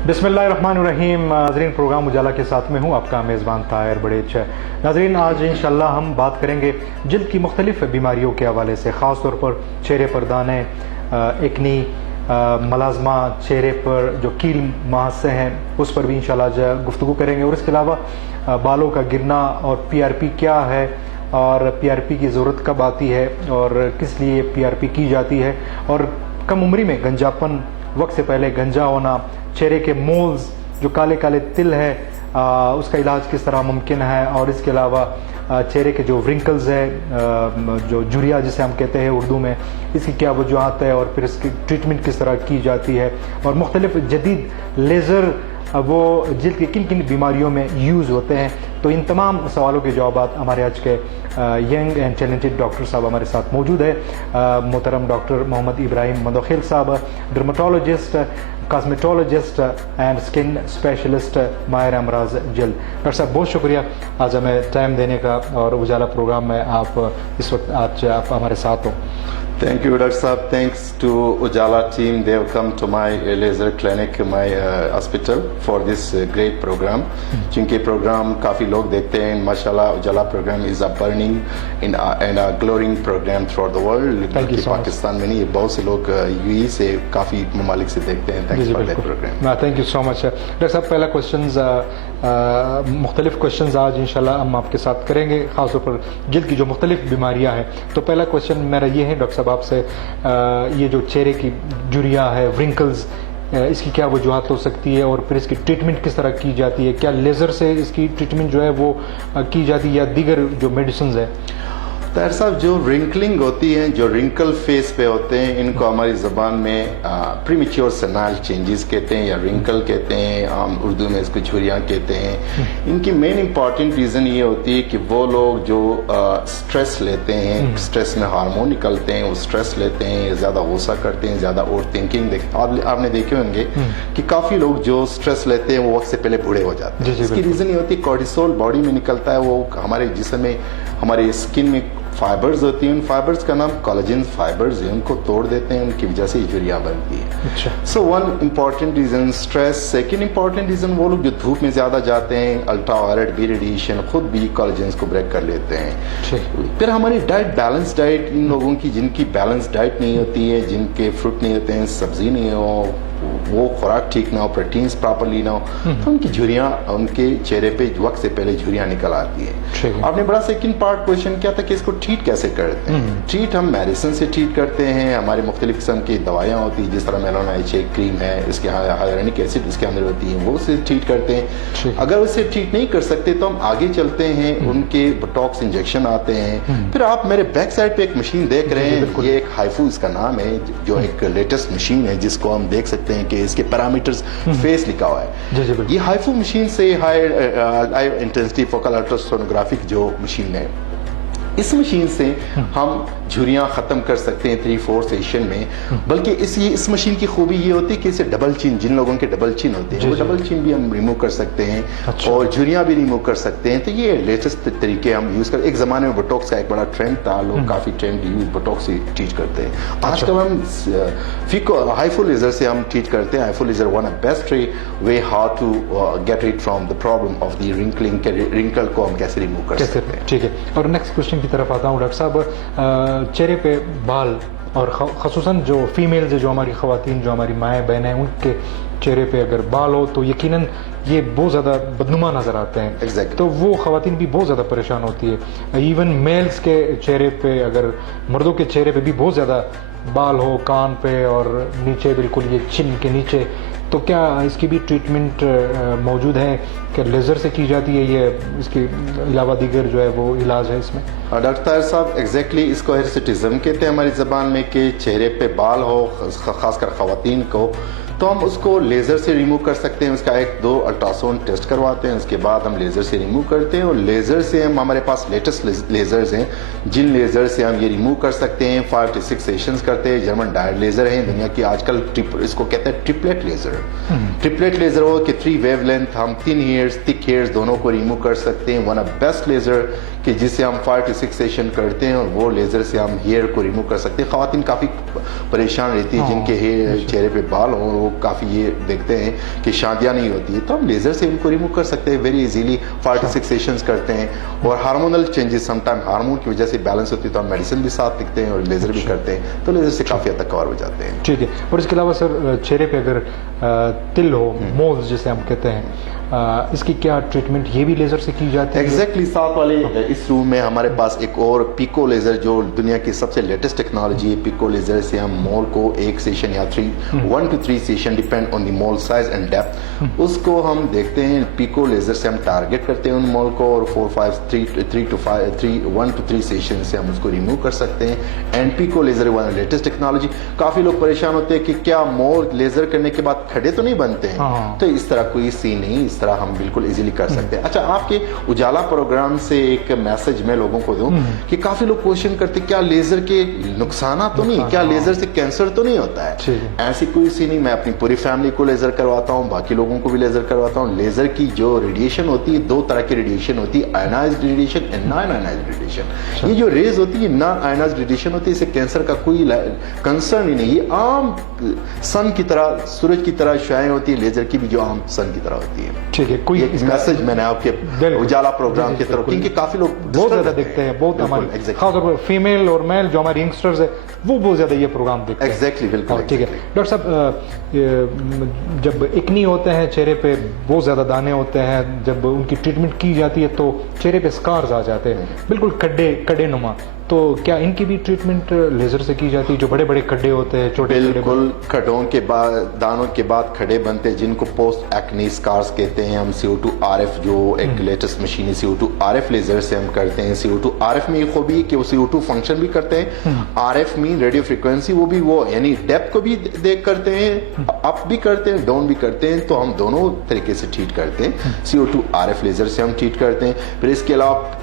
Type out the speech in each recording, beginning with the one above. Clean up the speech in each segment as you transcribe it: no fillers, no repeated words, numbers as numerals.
बिस्मिल्लाहिर्रहमानिर्रहीम। नाज़रीन, प्रोग्राम उजाला के साथ में हूँ, आपका मेज़बान ताहिर बड़ेच। नाज़रीन, आज इंशाल्लाह हम बात करेंगे जिल्द की मुख्तलिफ़ बीमारियों के हवाले से, ख़ास तौर पर चेहरे पर दाने, एक्नी, मलाज़मा, चेहरे पर जो कील मुहासे हैं उस पर भी इंशाल्लाह गुफ्तगू करेंगे। और इसके अलावा बालों का गिरना और PRP क्या है और PRP की ज़रूरत कब आती है और किस लिए PRP की जाती है, और कम उम्री में गंजापन, वक्त से पहले गंजा होना, चेहरे के मोल्स जो काले काले तिल है उसका इलाज किस तरह मुमकिन है, और इसके अलावा चेहरे के जो व्रिंकल्स है, जो जुरिया जिसे हम कहते हैं उर्दू में, इसकी क्या वजूहत है और फिर इसकी ट्रीटमेंट किस तरह की जाती है, और मुख्तलिफ जदीद लेज़र वो जिल्द की किन किन बीमारियों में यूज़ होते हैं। तो इन तमाम सवालों के जवाब हमारे आज के यंग एंड टैलेंटेड डॉक्टर साहब हमारे साथ मौजूद है। मोहतरम डॉक्टर मोहम्मद इब्राहिम मंदोखिल साहब, dermatologist, cosmetologist and skin specialist, माहिर अमराज जल्द। डॉक्टर साहब, बहुत शुक्रिया आज हमें टाइम देने का, और उजाला प्रोग्राम में आप इस वक्त आज आप हमारे साथ हो। Thank you, Dr. Saab. Thanks to Ujala team. They have come to my laser clinic, my hospital for this great program. क्योंकि प्रोग्राम काफ़ी लोग देखते हैं, माशाल्लाह उजाला programme is a burning and a glowing program throughout the world. Thank you so Pakistan में नहीं, बहुत से लोग UAE से काफ़ी ममालिक से देखते हैं। Thanks for that program. Thank you so much. Doctor साहब, पहला क्वेश्चन, मुख्तलिफ क्वेश्चन आज इंशाल्लाह हम आपके साथ करेंगे, ख़ासतौर पर जिल्द की जो मुख्तलिफ बीमारियाँ हैं। तो पहला क्वेश्चन मेरा ये है डॉक्टर साहब आपसे, ये जो चेहरे की जुरिया है, व्रिंकल्स, इसकी क्या वजूहत हो सकती है और फिर इसकी ट्रीटमेंट किस तरह की जाती है? क्या लेज़र से इसकी ट्रीटमेंट जो है वो की जाती है या दीगर जो मेडिसिन है? ताहिर साहब, जो रिंकलिंग होती है, जो रिंकल फेस पे होते हैं, इनको हमारी ज़बान में प्रीमेच्योर सेनाइल चेंजेस कहते हैं या रिंकल कहते हैं, आम उर्दू में इसको झुर्रियाँ कहते हैं। इनकी मेन इंपॉर्टेंट रीज़न ये होती है कि वो लोग जो स्ट्रेस लेते हैं, स्ट्रेस में हार्मोन निकलते हैं, वो स्ट्रेस लेते हैं, ज़्यादा गुस्सा करते हैं, ज़्यादा ओवर थिंकिंग आपने देखे होंगे कि काफ़ी लोग जो स्ट्रेस लेते हैं वो वक्त से पहले बूढ़े हो जाते हैं। इसकी रीज़न ये होती है कॉर्टिसोल बॉडी में निकलता है, वो हमारे जिस्म में, हमारे स्किन में फाइबर्स होती हैं, उन फाइबर्स का नाम कोलेजन फाइबर्स है, उनको तोड़ देते हैं, उनकी वजह से झुर्रियाँ बनती है। So one important reason stress. Second important reason वो लोग जो धूप में ज़्यादा जाते हैं, अल्ट्रावायलेट बी रेडिएशन खुद भी कोलेजन को ब्रेक कर लेते हैं। फिर हमारी डाइट, बैलेंस डाइट, इन लोगों की जिनकी बैलेंस डाइट नहीं होती है, जिनके फ्रूट नहीं होते हैं, सब्जी नहीं हो, वो खुराक ठीक ना हो, प्रोटीन्स प्रॉपरली ना हो, तो उनकी झुर्रियाँ, उनके चेहरे पे वक्त से पहले झुर्रियाँ निकल आती है। आपने बड़ा सेकंड पार्ट क्वेश्चन किया था कि इसको ट्रीट कैसे करते हैं। ट्रीट हम मेडिसिन से ट्रीट करते हैं, हमारी मुख्तलिफ किस्म की दवाइयाँ होती हैं, जिस तरह मेलानाइट एक क्रीम है, इसके हाइलोरिक एसिड इसके अंदर होती है, वो उससे ट्रीट करते हैं। अगर उससे ट्रीट नहीं कर सकते तो हम आगे चलते हैं, उनके बोटॉक्स इंजेक्शन आते हैं। फिर आप मेरे बैक साइड पे एक मशीन देख रहे हैं, ये एक हाइफू इसका नाम है, जो एक लेटेस्ट मशीन है जिसको हम देख सकते हैं कि इसके पैरामीटर्स फेस लिखा हुआ है। ये हाइफू मशीन से हाई इंटेंसिटी फोकल अल्ट्रासोनोग्राफिक जो मशीन है, इस मशीन से हम झुर्रियाँ ख़त्म कर सकते हैं 3-4 सेशन में। बल्कि इस मशीन की खूबी ये होती है कि इसे डबल चिन, जिन लोगों के डबल चिन होते हैं, वो डबल चिन भी हम रिमूव कर सकते हैं। अच्छा। और झुर्रियाँ भी रिमूव कर सकते हैं। तो ये लेटेस्ट तरीके हम यूज़ कर। एक ज़माने में बोटॉक्स का एक बड़ा ट्रेंड था, लोग काफ़ी ट्रेंड यूज बोटॉक्स से ट्रीट करते हैं। आजकल हम हाइफू लेज़र से हम ट्रीट करते हैं। HIFU laser one of best way how to get rid from the problem of the wrinkling, wrinkle को हम कैसे रिमूव कर सकते हैं। ठीक है, और नेक्स्ट क्वेश्चन की तरफ आता हूँ डॉक्टर साहब। चेहरे पे बाल, और ख़ुसूसन जो फीमेल्स है, जो हमारी ख़वातीन, जो हमारी माएँ बहन हैं, उनके चेहरे पे अगर बाल हो तो यकीनन ये बहुत ज़्यादा बदनुमा नज़र आते हैं। Exactly. तो वो ख़वातीन भी बहुत ज़्यादा परेशान होती है। इवन मेल्स के चेहरे पे, अगर मर्दों के चेहरे पे भी बहुत ज़्यादा बाल हो, कान पे और नीचे बिल्कुल ये चिन के नीचे, तो क्या इसकी भी ट्रीटमेंट मौजूद है? क्या लेज़र से की जाती है, ये इसके अलावा दीगर जो है वो इलाज है इसमें? डॉक्टर ताहिर साहब, एग्जैक्टली इसको हिरसिटिज्म कहते हैं हमारी ज़बान में, कि चेहरे पे बाल हो, ख़ासकर ख़वातीन को, तो हम उसको लेज़र से रिमूव कर सकते हैं। उसका 1-2 अल्ट्रासाउंड टेस्ट करवाते हैं, उसके बाद हम लेज़र से रिमूव करते हैं। और लेज़र से हम, हमारे पास लेटेस्ट लेज़र्स हैं, जिन लेज़र से हम ये रिमूव कर सकते हैं। 5-6 सेशंस करते हैं। जर्मन डायड लेज़र हैं दुनिया की आजकल, इसको कहते हैं ट्रिपलेट लेज़र। ट्रिपलेट लेज़र हो कि 3 वेवलेंथ, हम थिन हेयर्स, थिक हेयर्स दोनों को रिमूव कर सकते हैं। वन ऑफ बेस्ट लेज़र कि जिससे हम 5-6 सेशन करते हैं, और वो लेज़र से हम हेयर को रिमूव कर सकते हैं। ख़वातीन काफ़ी परेशान रहती है जिनके चेहरे पे बाल हो, वो लोग काफ़ी ये देखते हैं कि शादियाँ नहीं होती है, तो हम लेज़र से इनको रिमूव कर सकते हैं वेरी इजीली। 46 सेशंस करते हैं। और हार्मोनल चेंजेस समटाइम हार्मोन की वजह से बैलेंस होती है, तो हम मेडिसिन भी साथ लिखते हैं और लेज़र भी करते हैं, तो लेज़र से काफ़ी हद तक कवर हो जाते हैं। ठीक है। और इसके अलावा सर चेहरे पे अगर तिल हो, मोल्स जिसे हम कहते हैं, इसकी क्या ट्रीटमेंट ये भी लेज़र से की जाती है? एग्जैक्टली साथ वाले इस रूम में हमारे पास एक और पिको लेज़र, जो दुनिया की सबसे लेटेस्ट टेक्नोलॉजी है, पिको लेज़र से हम मोल को एक सेशन या 1 to 3 session depend on the mole size and depth, उसको हम देखते हैं। पिको लेज़र से हम टारगेट करते हैं उन मोल को, और 1 to 3 सेशन से हम उसको रिमूव कर सकते हैं। एंड पिको लेज़र वाला लेटेस्ट टेक्नोलॉजी। काफ़ी लोग परेशान होते हैं कि क्या मोल लेज़र करने के बाद खड़े तो नहीं बनते हैं? तो इस तरह कोई सीन नहीं, इस तरह हम बिल्कुल इजीली कर सकते हैं। अच्छा, आपके उजाला प्रोग्राम से एक मैसेज मैं लोगों को दूं कि काफी लोग क्वेश्चन करते क्या लेजर के नुकसान तो नहीं, क्या लेजर से कैंसर तो नहीं होता है? ऐसी कोई सी नहीं। मैं अपनी पूरी फैमिली को लेजर करवाता हूँ, बाकी लोगों को भी लेजर करवाता हूँ। लेजर की जो रेडिएशन होती है, 2 तरह की रेडिएशन होती है, ionised radiation and non ionised radiation. ये जो रेज होती है नॉन आयनाइज्ड रेडिएशन होती है, इससे कैंसर का कोई कंसर्न ही नहीं। ये आम सन की तरह, सूरज की तरह शुआएं होती है, लेजर की भी जो आम सन की तरह होती है। ठीक है। कोई मैसेज मैंने आपके उजाला प्रोग्राम की तरफ, क्योंकि काफी लोग बहुत ज्यादा देखते हैं, बहुत हमारे खासतौर पर फीमेल और मेल जो हमारे यंगस्टर्स है वो बहुत ज्यादा ये प्रोग्राम देखते हैं। एग्जैक्टली, बिल्कुल। ठीक है डॉक्टर साहब, जब एक्नी होते हैं चेहरे पे, बहुत ज्यादा दाने होते हैं, जब उनकी ट्रीटमेंट की जाती है तो चेहरे पे स्कार्स आ जाते हैं, बिल्कुल कड्डे नुमा, तो क्या इनकी भी ट्रीटमेंट लेजर से की जाती है? जो बड़े बड़े खड्डे होते हैं, छोटे बिल्कुल खड्डों के बाद, दानों के बाद खड्डे बनते हैं, जिनको पोस्ट एक्नी स्कार्स कहते हैं। हम CO2 RF जो एक लेटेस्ट मशीन है, CO2 RF लेजर से हम करते हैं। CO2 RF में ये खूबी है कि वो CO2 फंक्शन भी करते हैं। RF में रेडियो फ्रीक्वेंसी, वो भी वो यानी डेप्थ को भी देख करते हैं, अप भी करते हैं, डाउन भी करते हैं, तो हम दोनों तरीके से ट्रीट करते हैं। CO2 RF लेजर से हम ट्रीट करते हैं। फिर इसके अलावा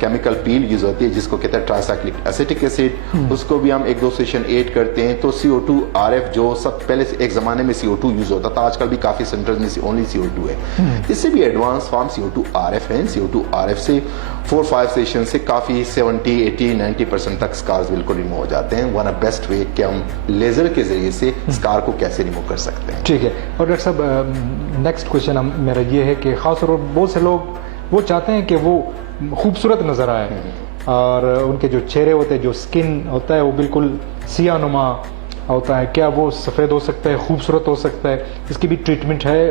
केमिकल पील यूज होती है, जिसको कहते हैं ट्राइसाइक्लिक एसिटिक एसिड, उसको भी हम 1-2 सेशन ऐड करते हैं। तो CO2 RF जो सब पहले से एक जमाने में CO2 यूज होता था, आजकल भी काफी सेंटर्स में ओनली CO2 है। इससे भी एडवांस फॉर्म CO2 RF है। CO2 RF से 4-5 सेशन से काफी 70, 80, 90% तक स्कार्स बिल्कुल रिमूव हो जाते हैं। वन ऑफ बेस्ट वे कि हम लेजर के जरिए से स्कार को कैसे रिमूव कर सकते हैं। ठीक है। और डॉक्टर साहब, नेक्स्ट क्वेश्चन मेरा ये है कि खास तौर पर बहुत से लोग वो चाहते हैं कि वो खूबसूरत नजर आए, और उनके जो चेहरे होते हैं, जो स्किन होता है वो बिल्कुल सियानुमा होता है, क्या वो सफ़ेद हो सकता है, खूबसूरत हो सकता है? इसकी भी ट्रीटमेंट है?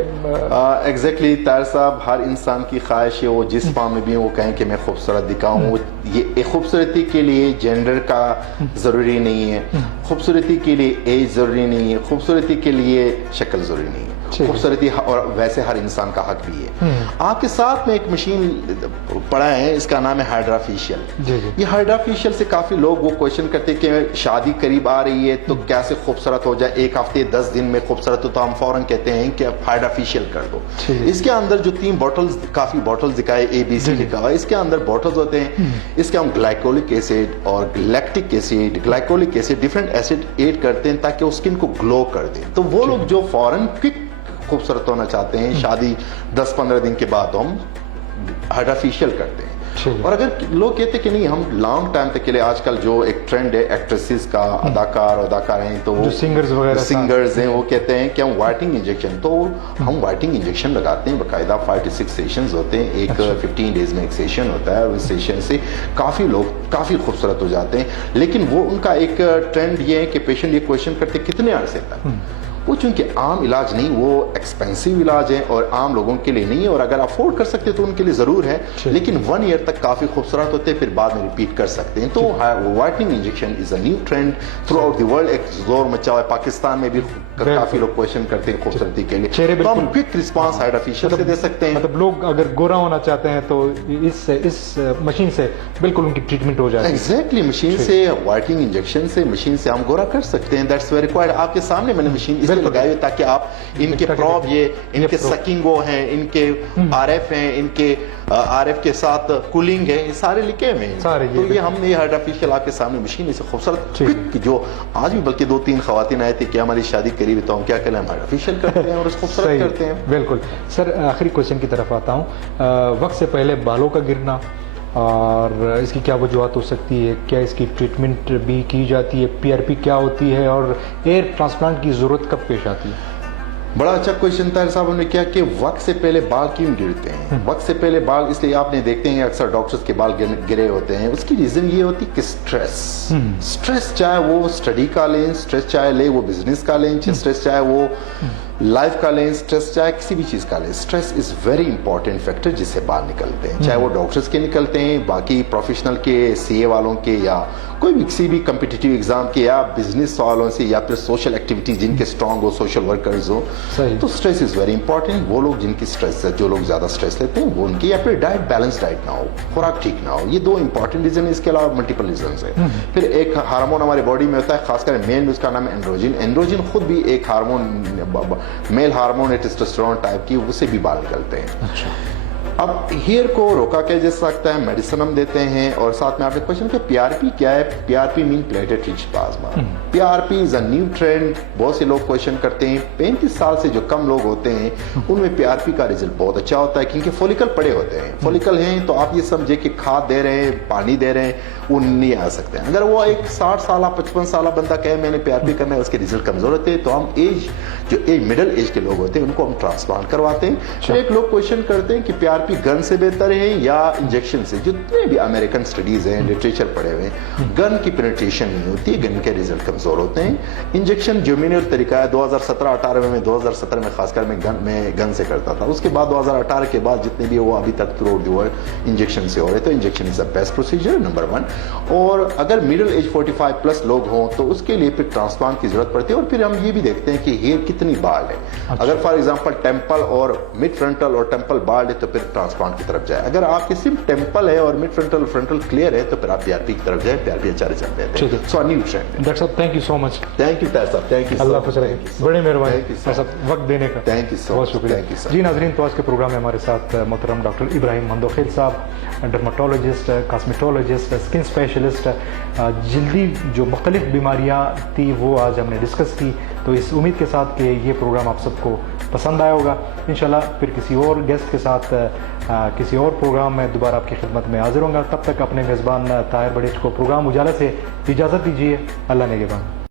एग्जैक्टली तार साहब, हर इंसान की ख्वाहिश है वो जिस फॉर्म में भी वो कहें कि मैं खूबसूरत दिखाऊं। ये खूबसूरती के लिए जेंडर का ज़रूरी नहीं है, खूबसूरती के लिए एज ज़रूरी नहीं है, खूबसूरती के लिए शक्ल ज़रूरी नहीं है। खूबसूरती और वैसे हर इंसान का हक भी है। आपके साथ में एक मशीन पड़ा है, इसका नाम है हाइड्राफेशियल। ये हाइड्राफेशियल से काफी लोग वो क्वेश्चन करते हैं कि शादी करीब आ रही है तो कैसे खूबसूरत हो जाए, 1 हफ्ते 10 दिन में खूबसूरत हो, तो हम फौरन कहते हैं कि हाइड्राफेशियल कर दो। इसके अंदर जो 3 बॉटल्स, काफी बॉटल्स दिखाए, ABC लिखा हुआ है, इसके अंदर बॉटल्स होते हैं। इसके हम ग्लाइकोलिक एसिड और lactic acid, glycolic acid, different acid add करते हैं ताकि वो स्किन को ग्लो कर दे। तो वो लोग जो फौरन क्विक खूबसूरत होना चाहते हैं, शादी 10-15 दिन के बाद हम हाइड्राफेशियल करते हैं। और अगर लोग कहते हैं कि नहीं हम लॉन्ग टाइम तक के लिए, आजकल जो एक ट्रेंड है एक्ट्रेसेस का, अदाकार और अदाकार हैं, तो सिंगर्स हैं, वो कहते हैं कि हम वाइटनिंग इंजेक्शन, तो हम वाइटनिंग इंजेक्शन लगाते हैं बाकायदा। 5 to 6 सेशंस होते हैं, एक 15 डेज में एक सेशन होता है, और इस सेशन से काफी लोग काफी खूबसूरत हो जाते हैं। लेकिन वो उनका एक ट्रेंड ये है कि पेशेंट ये क्वेश्चन करते कितने अरसे तक, वो चूंकि आम इलाज नहीं, वो एक्सपेंसिव इलाज है और आम लोगों के लिए नहीं है, और अगर अफोर्ड कर सकते तो उनके लिए जरूर है, लेकिन 1 ईयर तक काफी खूबसूरत होते हैं, फिर बाद में रिपीट कर सकते हैं। तो whitening injection is a new trend through out the world, एक जोर मचा है। पाकिस्तान में भी काफी लोग क्वेश्चन करते हैं खूबसूरती के लिए, तो हम क्विक रिस्पॉन्स हाइड्राफेशियल से दे सकते हैं। मतलब लोग अगर गोरा होना चाहते हैं तो इस मशीन से बिल्कुल उनकी ट्रीटमेंट हो जाती है। एग्जैक्टली, मशीन से, वाइटनिंग इंजेक्शन से, मशीन से हम गोरा कर सकते हैं। That's very required. आपके सामने मैंने मशीन लगाई है ताकि आप इनके प्रॉब, ये इनके सकिंग वो हैं, इनके RF हैं, इनके RF के साथ कूलिंग है, ये सारे लिखे हुए हैं। तो ये हमने ये हाइड्राफेशियल आपके सामने मशीन इसे खूबसूरत क्विक, जो आज भी बल्कि 2-3 खवातीन आए थे कि हमारी शादी करीब है, तो हम क्या करें, हम हाइड्राफेशियल करते हैं और उसको खूबसूरत करते हैं। बिल्कुल सर, आखिरी क्वेश्चन की तरफ आता हूँ। वक्त से पहले बालों का गिरना और इसकी क्या वजूहत हो सकती है, क्या इसकी ट्रीटमेंट भी की जाती है, PRP क्या होती है, और एयर ट्रांसप्लांट की ज़रूरत कब पेश आती है? बड़ा अच्छा क्वेश्चन ताहिर साहब ने किया कि वक्त से पहले बाल क्यों गिरते हैं। वक्त से पहले बाल इसलिए आपने देखते हैं अक्सर डॉक्टर्स के बाल गिरे होते हैं, उसकी रीजन ये होती है कि स्ट्रेस चाहे वो स्टडी का लें, स्ट्रेस चाहे ले वो बिजनेस का लें, स्ट्रेस चाहे वो लाइफ का लें, स्ट्रेस चाहे किसी भी चीज का लें, stress is very important factor जिससे बाल निकलते हैं, चाहे वो डॉक्टर्स के निकलते हैं, बाकी प्रोफेशनल के, सीए वालों के, या कोई भी किसी भी कम्पिटिटिव एग्जाम के, या बिजनेस वालों से, या फिर सोशल एक्टिविटी जिनके स्ट्रांग हो, सोशल वर्कर्स हो, तो स्ट्रेस इज वेरी इंपॉर्टेंट। वो लोग जिनकी स्ट्रेस है, जो लोग ज्यादा स्ट्रेस लेते हैं वो उनकी, या फिर डाइट बैलेंस डाइट ना हो, खुराक ठीक ना हो, ये दो इंपॉर्टेंट रीजन है। इसके अलावा मल्टीपल रीजन है। फिर एक हार्मोन हमारे बॉडी में होता है, खासकर मेल में, उसका नाम है एंड्रोजन। एंड्रोजन खुद भी एक हार्मोन, मेल हार्मोन है टेस्टोस्टेरोन टाइप की, उससे भी बाल निकलते हैं। अच्छा। अब हेयर को रोका क्या जा सकता है, मेडिसिन हम देते हैं। और साथ में आपने क्वेश्चन किया पीआरपी क्या है। PRP mean platelet rich plasma. PRP is a new trend. बहुत से लोग क्वेश्चन करते हैं, 35 साल से जो कम लोग होते हैं उनमें पीआरपी का रिजल्ट बहुत अच्छा होता है, क्योंकि फॉलिकल पड़े होते हैं। फॉलिकल हैं तो आप ये समझे कि खाद दे रहे हैं, पानी दे रहे हैं, वो नहीं आ सकते हैं। अगर वो एक 60 साल 55 साल बंदा कहे मैंने पीआरपी करना है, उसके रिजल्ट कमजोर होते हैं, तो हम मिडिल एज के लोग होते हैं उनको हम ट्रांसप्लांट करवाते हैं। फिर एक लोग क्वेश्चन करते हैं कि पीआरपी गन से बेहतर है या इंजेक्शन से। जितने भी अमेरिकन स्टडीज हैं, लिटरेचर पढ़े हुए हैं, गन की पेनिट्रेशन नहीं होती है, गन के रिजल्ट कमजोर होते हैं। इंजेक्शन ज्यूमिनियर तरीका है, 2017-18 में, 2017 में खासकर मैं गन से करता था। उसके बाद 2018 के बाद जितने भी वो अभी तक थ्रू दी वर्ल्ड इंजेक्शन से हो रहे, तो injection is the best procedure number 1। और अगर मिडिल एज 45 प्लस लोग हों तो उसके लिए फिर ट्रांसप्लांट की जरूरत पड़ती है। और फिर हम ये भी देखते हैं कि हेयर कितनी बाल है। अच्छा। अगर फॉर एग्जांपल टेम्पल और मिड फ्रंटल और टेम्पल बाल है तो फिर ट्रांसप्लांट की तरफ जाए। अगर आपके सिर्फ टेम्पल है और मिड फ्रंटल फ्रंटल क्लियर है तो फिर आप पीआरपी की तरफ जाए। पीआरपी अच्छा रिजल्ट देते हैं। So new trend. डॉक्टर साहब thank you so much. Thank you साहब, थैंक यू, अल्लाह खुश रखे, बड़ी मेहरबानी वक्त देने का। थैंक यू सो बहुत शुक्रिया जी। नाजरीन, तो आज के प्रोग्राम में हमारे साथ मोहतरम डॉक्टर इब्राहिम मंदोखेल साहब, डर्माटोलॉजिस्ट, कॉस्मेटोलॉजिस्ट, स्किन स्पेशलिस्ट, जल्दी जो मुख्तलिफ बीमारियाँ थी वो आज हमने डिस्कस की। तो इस उम्मीद के साथ कि ये प्रोग्राम आप सबको पसंद आया होगा। इंशाल्लाह फिर किसी और गेस्ट के साथ किसी और प्रोग्राम में दोबारा आपकी खिदमत में हाजिर होंगे। तब तक अपने मेज़बान ताहिर बड़ेच को प्रोग्राम उजाला से इजाज़त दीजिए। अल्लाह नेगेबान।